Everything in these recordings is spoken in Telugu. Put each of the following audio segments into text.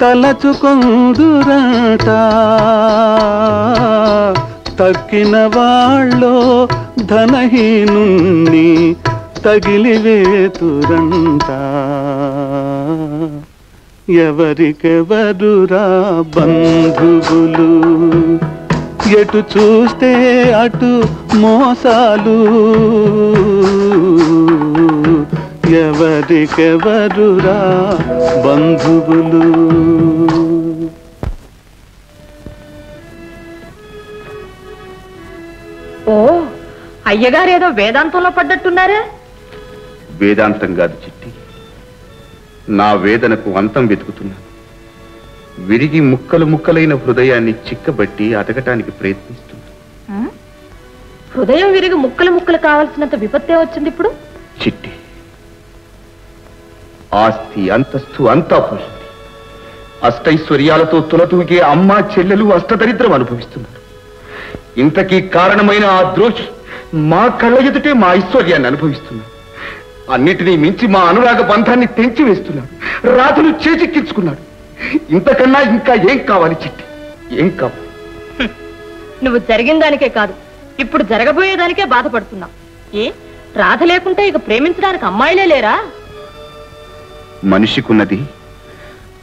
తలచుకొందురంట తక్కిన వాళ్ళో ధనహీనుణ్ణి తగిలివేతురంట ఎవరికెవరురా బంధువులు ఎటు చూస్తే అటు మోసాలు ఎవరికెవరురా బంధువులు ఓ అయ్యగారేదో వేదాంతంలో పడ్డట్టున్నారే వేదాంతం కాదు చిట్టి నా వేదనకు అంతం వెతుకుతున్నాను విరిగి ముక్కలు ముక్కలైన హృదయాన్ని చిక్కబట్టి అతకటానికి ప్రయత్నిస్తున్నాను హృదయం విరిగి ముక్కలు ముక్కలు కావాల్సినంత విపత్తే వచ్చింది ఇప్పుడు చిట్టి ఆస్తి అంతస్తు అంతా పోయింది అష్టైశ్వర్యాలతో తులతూగే అమ్మ చెల్లెలు అష్టదరిద్రం అనుభవిస్తున్నారు ఇంతకీ కారణమైన ఆ ద్రోహి మా కళ్ళ ఎదుటే మా ఐశ్వర్యాన్ని అనుభవిస్తున్నారు అన్నిటినీ మించి మా అనురాగ బంధాన్ని తెంచి వేస్తున్నాడు రాజును చేజిక్కించుకున్నాడు ఇంతకన్నా ఇంకా ఏం కావాలి చిట్టి ఏం కావాలి నువ్వు జరిగిన దానికే కాదు ఇప్పుడు జరగబోయేదానికే బాధపడుతున్నావు ఏ రాధ లేకుంటే ఇక ప్రేమించడానికి అమ్మాయిలే లేరా మనిషికున్నది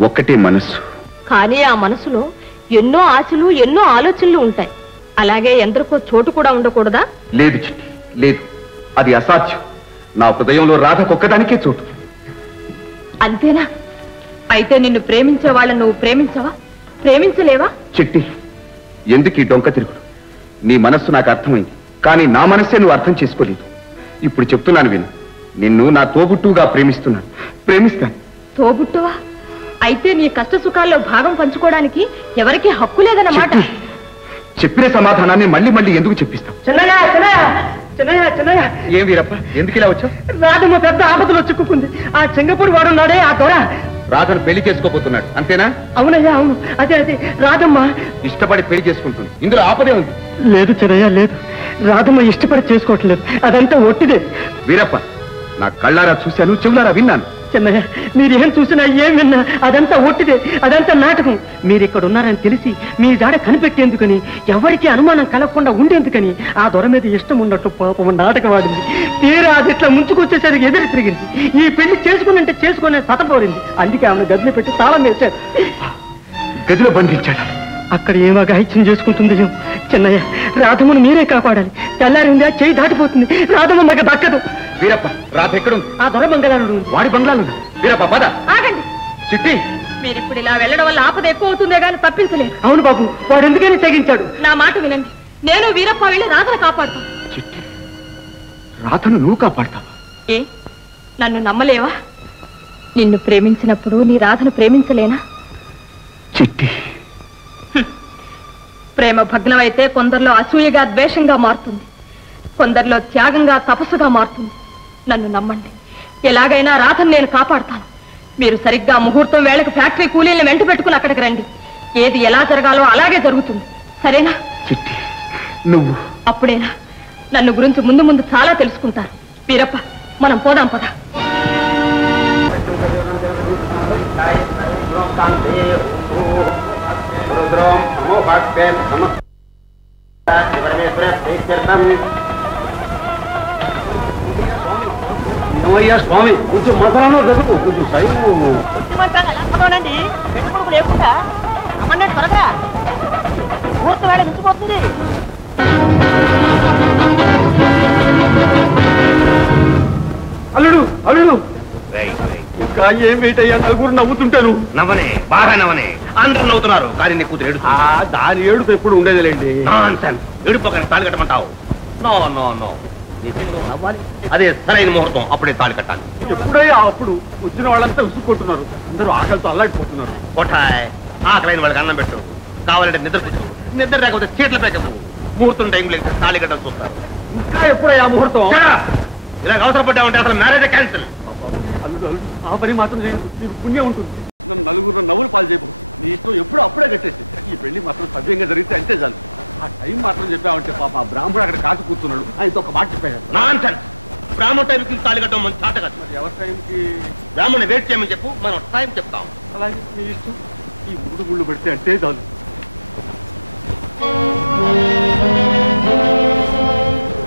ఒక్కటే మనస్సు కానీ ఆ మనసులో ఎన్నో ఆశలు ఎన్నో ఆలోచనలు ఉంటాయి అలాగే ఎందరికో చోటు కూడా ఉండకూడదా లేదు చిట్టి లేదు అది అసాధ్యం నా హృదయంలో రాధకొక్కదానికే చోటు అంతేనా అయితే నిన్ను ప్రేమించే వాళ్ళని నువ్వు ప్రేమించవా ప్రేమించలేవా చిట్టి ఎందుకు ఈ డొంక తిరుగుడు నీ మనస్సు నాకు అర్థమైంది కానీ నా మనస్సే నువ్వు అర్థం చేసుకోలేదు ఇప్పుడు చెప్తున్నాను విను నిన్ను నా తోబుట్టుగా ప్రేమిస్తున్నాను ప్రేమిస్తాను తోబుట్టువా అయితే నీ కష్ట సుఖాల్లో భాగం పంచుకోవడానికి ఎవరికీ హక్కు లేదన్నమాట చెప్పిన సమాధానాన్ని మళ్ళీ మళ్ళీ ఎందుకు చెప్పిస్తావు ఏం వీరప్ప ఎందుకు ఇలా వచ్చావు రాధమ్మ పెద్ద ఆపదలో చిక్కుకుంది ఆ సింగపూర్ వాడున్నాడే ఆ దొర రాధను పెళ్లి చేసుకోబోతున్నాడు అంతేనా అవునయ్యా అవును అదే అదే రాధమ్మ ఇష్టపడి పెళ్లి చేసుకుంటుంది ఇందులో ఆపదే ఉంది లేదు చెరయ్య లేదు రాధమ్మ ఇష్టపడి చేసుకోవట్లేదు అదంతా ఒట్టిదే వీరప్ప నా కళ్ళారా చూశాను చెవులారా విన్నాను చిన్నయ్య మీరేం చూసినా ఏం విన్నా అదంతా ఒట్టిదే అదంతా నాటకం మీరు ఇక్కడ ఉన్నారని తెలిసి మీ జాడ కనిపెట్టేందుకని ఎవరికి అనుమానం కలగకుండా ఉండేందుకని ఆ దొర మీద ఇష్టం ఉన్నట్టు పాపం నాటకం ఆడింది తీరా అది ఇట్లా ముంచుకొచ్చేసరికి ఎదురు తిరిగింది ఈ పెళ్లి చేసుకున్నంటే చేసుకునే సతపోరింది అందుకే ఆమెను గదిలో పెట్టి తాళం వేశారు గదిలో బంధించాడు అక్కడ ఏమో గాయిత్యం చేసుకుంటుంది చిన్నయ్య రాధమ్మను మీరే కాపాడాలి తెల్లారిందా చేయి దాటిపోతుంది రాధమ్మ మాకు దక్కదు వీరప్ప రాధ ఎక్కడుంది ఆ దొర బంగాళాలు వాడి బంగ్లాలు వీరప్ప పద ఆగండి చిట్టి మీరిప్పుడు ఇలా వెళ్ళడం వల్ల ఆపద ఎక్కువ అవుతుందే గాని తప్పించలేదు అవును బాబు వాడు ఎందుకని తెగించాడు నా మాట వినండి నేను వీరప్ప వెళ్ళి రాధను కాపాడుతాను చిట్టి రాధను నువ్వు కాపాడతావా ఏ నన్ను నమ్మలేవా నిన్ను ప్రేమించినప్పుడు నీ రాధను ప్రేమించలేనా చిట్టి ప్రేమ భగ్నమైతే కొందరిలో అసూయగా ద్వేషంగా మారుతుంది కొందరిలో త్యాగంగా తపస్సుగా మారుతుంది నన్ను నమ్మండి ఎలాగైనా రాధను నేను కాపాడుతాను మీరు సరిగ్గా ముహూర్తం వేళకు ఫ్యాక్టరీ కూలీలను వెంట పెట్టుకుని అక్కడికి రండి ఏది ఎలా జరగాలో అలాగే జరుగుతుంది సరేనా చిట్టి నువ్వు అప్పుడేనా నన్ను గురించి ముందు ముందు చాలా తెలుసుకుంటారు వీరప్ప మనం పోదాం పద స్వామి కొంచెం మసలానో జరుగు కొంచెం సైన్యండి పెట్టుకోడు లేకుండా అమ్మన్నట్టు త్వరగా పూర్తి వేళ మించిపోతుంది అల్లుడు అల్లుడు ఇంకా ఏం వేటయ్యా నలుగురు నవ్వుతుంటాను నవ్వనే బాగా నవ్వనే అందరూ నవ్వుతున్నారు కానీ నీ కూతురు ఏడు దాని ఏడుపు ఎప్పుడు ఉండేదిలేండి ఏడుపోకని తాళి కట్టమంటావు నో నో నో నీ పిల్లలు నవ్వాలి అదే సరైన ముహూర్తం అప్పుడే తాళి కట్టాలి ఎప్పుడయ్యా అప్పుడు వచ్చిన వాళ్ళంతా విసుక్కుంటున్నారు అందరూ ఆకలితో అల్లాడిపోతున్నారు కొట్టాయ్ ఆకలైన వాళ్ళకి అన్నం పెట్టు కావాలంటే నిద్ర కూర్చో నిద్ర లేకపోతే చీట్ల పేకవు ముహూర్తం టైం లేదు తాళి కట్టని చూస్తారు ఇంకా ఎప్పుడయ్యా ముహూర్తం ఇలా అవసరపడ్డామంటే అసలు మ్యారేజ్ క్యాన్సిల్ అల్లుడు ఆ పని మాత్రం చేయదు నీకు పుణ్యం ఉంటుంది నన్ను నలుగురు నవ్వులు పాలు చేయకు నీ ఇష్టం ఎప్పుడు అప్పుడే కట్టేసి ఈ పెళ్లి మాత్రం సవ్యంగా జరిగితే అంతే చాలు ఆ టైం మాత్రం చెప్పావంటే పాప ఆ బ్రాహ్మణుడు అక్కడ కాసు కూర్చున్నాడు ఆయనతో ఒక మాట చెప్పాడు నాన్సెన్స్ బ్రాహ్మణ టైంకి తాళి కట్టడం మన చాట కదా. మరి ఎవరి టైంకి? బ్రాహ్మణ్ వెయిట్ చేయమని చెప్పు, మనం టైం చెప్తాం. అలాగే మీ ఇష్టం. ఈ మూడు ముళ్ళు పడితే అంటే చాలు.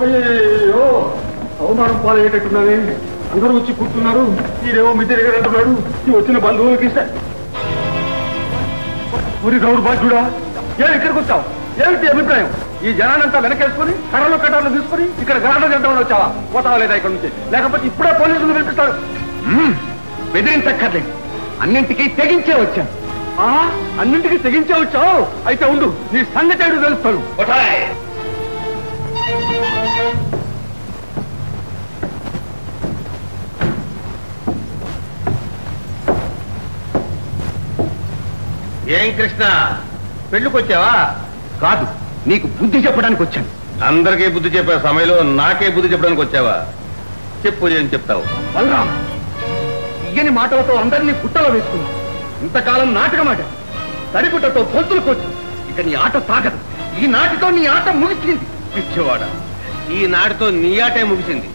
అయ్యో అవమానం పాలయ్యేటట్టున్నది. అందరూ వచ్చి కూర్చున్నారు. ఈరేమో మిద్దె ఎగరంటున్నాడు. ఈ వచ్చిన బంధువులకి గౌరు బాధ్యుడా, ఏమి ఇక్కడికి వచ్చావు? ఏమిటి అభిప్రాయం? ఈ జనానంతా వెనకేసుకుని కర్రలు కట్టాలు తీసుకుని ఇక్కడ గరాట చేద్దామని వచ్చావా? పోతావా లేదా ఇక్కడ నుంచి? లేకపోతే ఇప్పుడే పోలీసులు పిలిపిస్తారు. బెదిరించక్కర్లేదు, అన్నింటికీ తెగించే వచ్చాను. అన్నింటికి తెగించే వచ్చావు? అయితే ఉండు, నీ సంగతి ఏడు తెలుస్తాను. ఏం కృష్ణ, పెళ్ళికొచ్చావా? కాదు, నీకు బుద్ధి చెప్పడానికి వచ్చాను. అందరికీ బుద్ధి చెప్పే సమయంలో నాకే బుద్ధి చెప్పడానికి వచ్చావా? చెప్పు, ఏం చెప్తావు? బలరాం, ఇయ్యని మాటలతో అందరినీ పుట్టలో వేసుకున్నావు. ఇంతకాలం నాటకమాట, తడిగుట్టతో పొంతులు కొచ్చు. ఇక నీ ఆట సాగదు. ఈ నాటితో నీ ఆట ముగిసింది. పిచ్చివాడ, ఈ నాటితో నీ ఆటే ముగిసింది.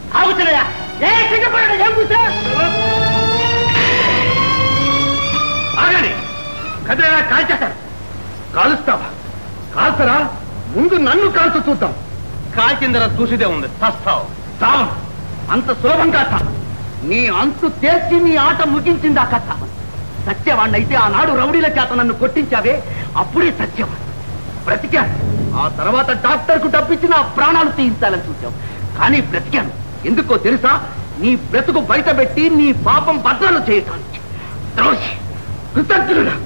ఆగండి, కదిలేలా కాల్చేశారు. కాలుస్తావా? కాల్చరా? ముందు నన్ను కాల్చు చూద్దాం. కాల్చిందర చూసిదే ఉంది, చస్తావు. చావు, అంత సులభంగా చావు. నీ అంతు తేల్చి నీ ఆట ముగించిందా కథ. సత్యవాణ్ణైతే ఆనాడు రౌడీల చేత నన్ను కొట్టించావే, అప్పుడే సత్యవాణ్. బ్రతికాను. ఆ తర్వాత డాక్టర్కు డబ్బిచ్చి నా ప్రాణాలు తీయించాలని చూశావు. కానీ బ్రతికాను. ఎందుకో తెలుసా? నీ బ్రతుకు బయటపెట్టి నీ పాపం భద్రాలు చేయటానికి. ద్రోషి, కృతజ్ఞుడా,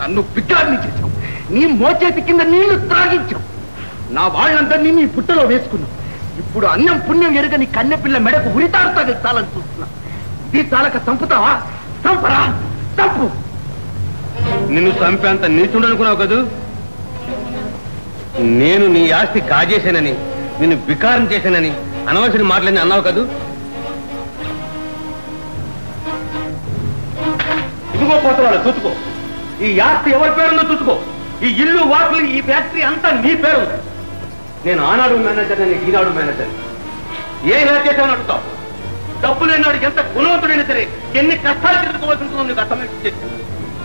నన్ను బిడ్డాన్ని చేశావు. నీ మోచేతి కింద నీళ్లు త్రాగించావు. నా వాళ్ళందరినీ నీ పుట్టలో వేసుకున్నావు. ఇప్పుడు అన్నం పుణ్యం ఎరుగని కన్నెపిల్ల మెడకు ఉరితాడు తగిలించాలని చూస్తున్నా. ఇది చాలక చంపుతావా? చంపరా, చంపు. నిన్ను చంపేంత నీచుండనుకున్నావు కదూ. నేను నీ ఆస్తి కాజేశానని, నిన్ను వికారం చేశానని అనవసర మాటలని అన్నావు కదూ. ఇదిగో పోతున్నాడు, చూసుకో. ఈ ఆస్తి ఎవరి పేరుందో చూసుకో. ఈ ఇల్లు, వాకిలి, ఈ ఫ్యాక్టరీ అంతా నీ పేరు. నేను ఆనాడు మేనేజర్, నేను ఈనాడు మేనేజర్. ఏ ఇలా చేశామని అడుగుతావు? డబ్బు లేనాడు ఎంత గుణవంతుడైనా సరే ఎన్ని కష్టాలు తీసుకోవాల్సి ఉంటుందో నీకు అర్థమైతే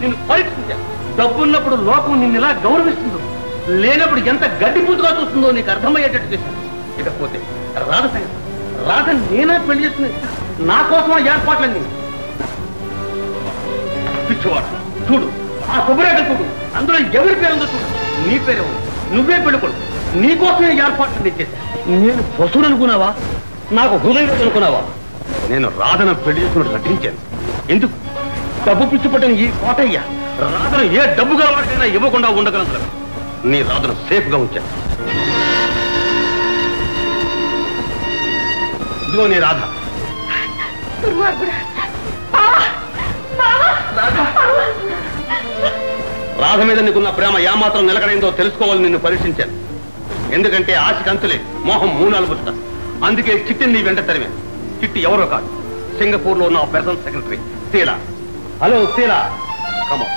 నిన్ను పరీక్షించాను. డబ్బు ఉన్నప్పుడు లోకం నిన్ను ఇలా గౌరవిస్తుందో, లేనప్పుడు ఎంత గడ్డి పూతుగా చూస్తుందో నీకు అర్థమయ్యేటట్టు చేశాను. ఇకపోతే రాధ సంగతి. రాధ నేనే పెళ్లి చేసుకుని నా కోసం ఆ ఏర్పాట్లన్నీ. పిచ్చివాడు, చూడు ఆ శుభ్రేఖ చూడు, అందులో ఎవరి పేరుందో చూడు. నీ పేరే ఉంది, నువ్వే పెళ్ళికొడు. నీకోసమే ఏర్పాట్లు తెచ్చేసా. నేను పశువులు అనుకున్నావా? నాకు హృదయం అనుకున్నావా? నేను రాధను పెళ్లి చేసుకున్నట్టు నటించాను. ఎందుకు? డబ్బు పిచ్చిపట్టిన ఈ కోటయ్య రాధను ఏ డబ్బు కావాలైనా ఇవ్వకుండా ఉండగలను. నీ రాధను సేఫ్ గా ఉంచాను. ఇదిగో నీ రాధ. రాధ మీద నీకున్న ప్రేమ ఏమాత్రం నిలకడైందో తెలుసుకోవాలని నిన్ను పరీక్షించాను. ఎందుకంటే ఆశకి అంతులే, మోహం మూనాలు పుట్ట. అందుకే చిట్టిని నీ వెంట తరిమాను. చిట్టి ఎవరో కాదు, సింగపూర్ లో ఉన్న personal secretary Sheela. Hello Sheela, కమో.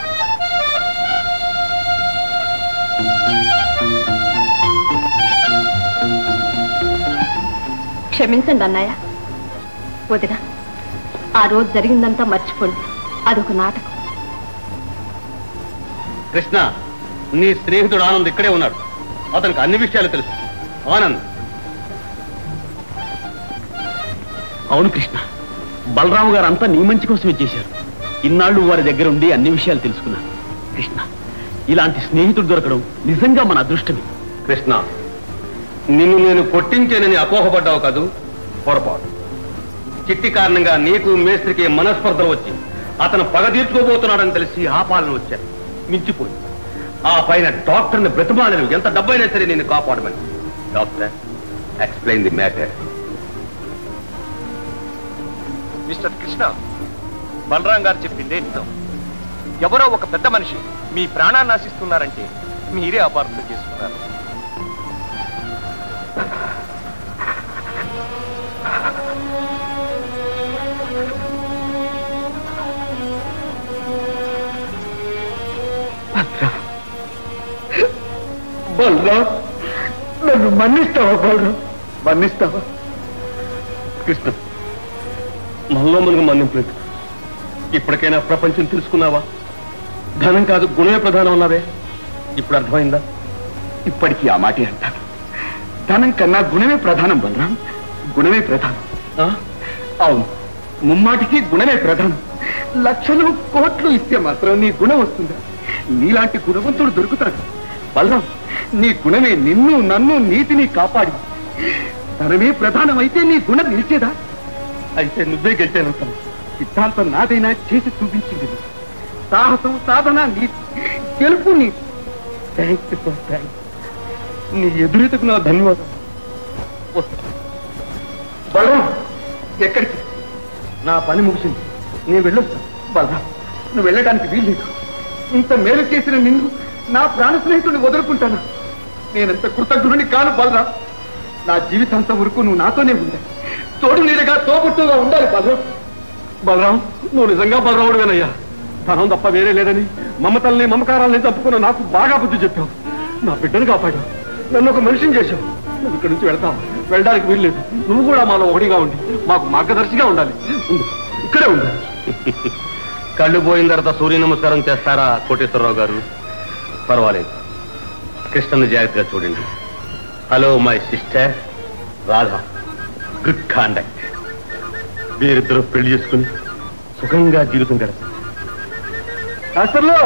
క్షమించండి అన్నయ్య. వదిన, ఆ రోజు జరిగిందంతా మర్చిపోండి. అదొక నాటకం. కృష్ణ, నీ స్నేహితుడు ఆనంద్ ఇక్కడే ఉన్నాడు. అతనికి అన్ని విషయాలు తెలుసు. ఆనంద్. అవును కృష్ణ, బలరాము గారు అంతా నీ మంచి కోసమే చేశారు. ఇన్నాళ్ళు వారి దగ్గర ఉండి అన్ని విషయాలు తెలుసుకున్నాను. కృష్ణ, ఇలాంటి స్నేహితుడు దొరకడం నిజంగా మన అదృష్టమే. కృష్ణ, నిన్ను నేను కొట్టించేనని అపోహపడ్డావు కాదు, పొరపాటు. చిట్టి కారణంగా నీకు మేస్త్రికి మనస్పర్ధలు వచ్చి అతను పగ తీర్చుకోబోతున్నాడని తెలిసి ఆపాలను వచ్చాను. మించిపోయి ఆ పైన డాక్టర్ని బ్రతిమాలను, ఎంత డబ్బైనా సరే నేను కాపాడమని. Doctor, explain the matter. Mister Krishna, Balaram గారు చెప్పిందే నిజం. ఎవరో ఒక పెద్ద మనిషి మీ ప్రాణాన్ని ఆశిస్తున్నారంటే మీరే అపార్థం చేసుకున్నారు. బలరాం, నన్ను మన్నిస్తావా? బలరాం, మన్నిస్తావా? కృష్ణ, మనలో మనకు మన్నింపలేదు. ఇప్పటికైనా ప్రపంచం తెలుసుకున్నావా? ధనం కాదు గుణమే ప్రధానం అన్నావే, ఇప్పుడు అర్థమైందా? ఇప్పటికీ ఆ మాటే అంటాను. ధనం కన్నా గుణమే ప్రధానం బలరాం, గుణమే ప్రధానం. అవును, ముమ్మాటికి గుణమే ప్రధానం. లక్షలు కోట్లు ఇస్తే మాత్రం నీ గుణం వస్తుందా? నీలాంటి గుణవంతుడు దొరుకుతాడు బలరాం. నీ గుణమే నిన్ను నన్ను నీతిని కాపాడి. ధనమే ప్రధానమైతే నీ గుణం నిలిచేదా? అయితే నువ్వే గెలిచానంటాను. సిద్ధాంతం నాదైనా చేసి చూపించింది. సాహసం సాధన నీ గెలుపు నీ. థ్యాంక్స్. నీ ఎదురీతకు నా ధన్యవాదాలు. వస్తా. బలరాం, ఎక్కడికి? నా పని ముగిసింది, నేను వెళ్ళొస్తాను. బలరాం, నువ్వు వెళ్ళడానికి వీల్లేదు. ఇంత మేలు చేసిన నిన్ను నా ప్రాణ స్నేహితుడిని వదులుకుంటాను. నేనంత కృతజ్ఞుడిని కాను బలరాం. నా జీవితాంతం వరకు నువ్వు నాతోనే ఉండాలి. తోడు నీడగా తోబుట్టుగా ఉండాలి బలరాం. బలరాం, నువ్వు నిజంగా బలరాముడుగానయ్యా. ధనం తప్ప వేరే లేదని మమతల్ని మమకారాల్ని తప్పుకున్న నాకు బాగా బుద్ధి చెప్పావు. నా బిడ్డను కాపాడావు, నన్ను ఒక మనిషిని చేశావు. నువ్వు ఇక్కడి నుంచి వెళ్తావు, వెళ్ళడానికి వీల్లేదు. నువ్వు కూడా మాలో ఒకటిగా ఉండి మాకు మార్గదర్శిగా ఉండాలి. ఇక్కడే ఉండు. కళ్ళు పోయిన తర్వాత సూర్య నమస్కారం చేస్తారా కోటేశ్వరరావు గారు? పర్వాలేదు, కృష్ణను జాగ్రత్తగా చూడండి. Hello my sister Radha, good conduct. వీరిద్దరూ పెళ్లి చేసుకుని సుఖంగా జీవితం గడపండి. శాస్త్రంలో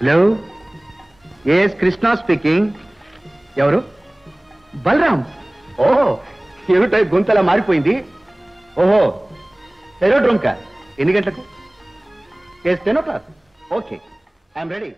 హలో, ఎస్ కృష్ణ స్పీకింగ్. ఎవరు? బలరాం. ఓహో, ఏమిటో గొంతలా మారిపోయింది. ఓహో, ఎరోడ్రోమ్ కా ఎన్ని గంటలకు? Yes 10 o'clock. Okay, I'm ready.